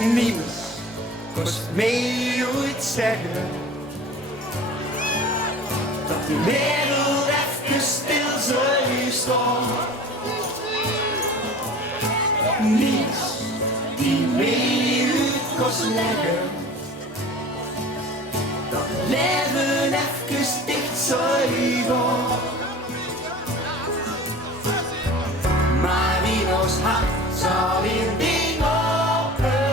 Niets kost mij ooit zeggen dat de wereld even stil zou staan. Niets die mij uit kost leggen dat het leven even dicht zou gaan. Maar in ons hart zal weer ding opengaan.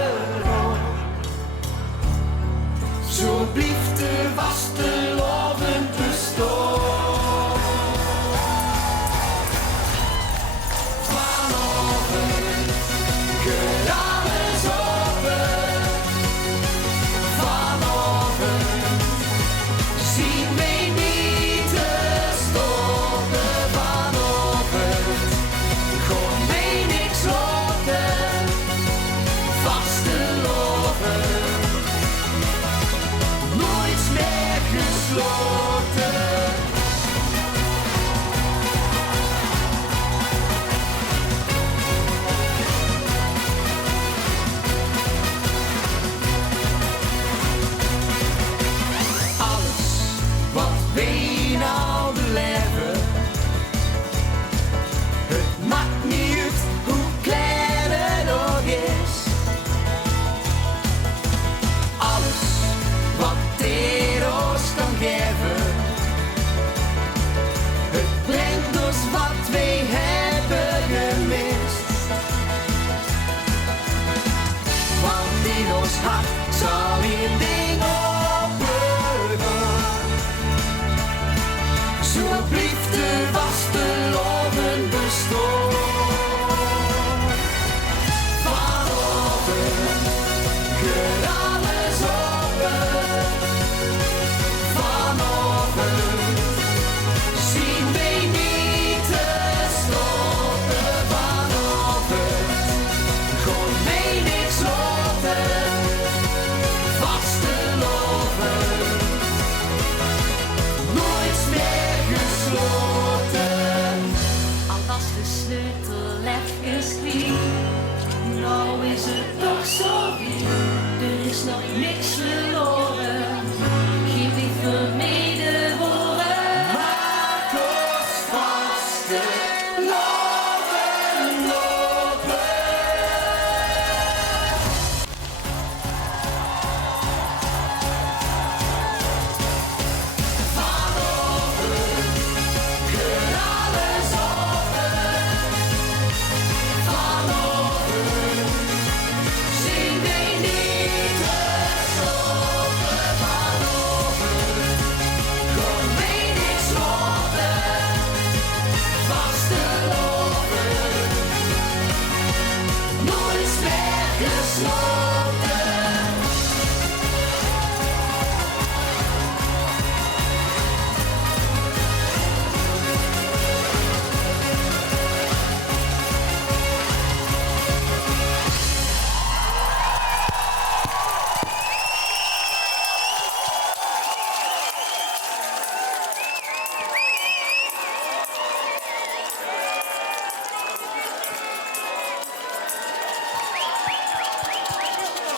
Zo blijft de vaste loven bestaan. Vanavond gaat alles open. Vanavond zien wij niet te stoppen. Vanavond kon mij niks lopen. Vaste loven, nooit meer gesloten.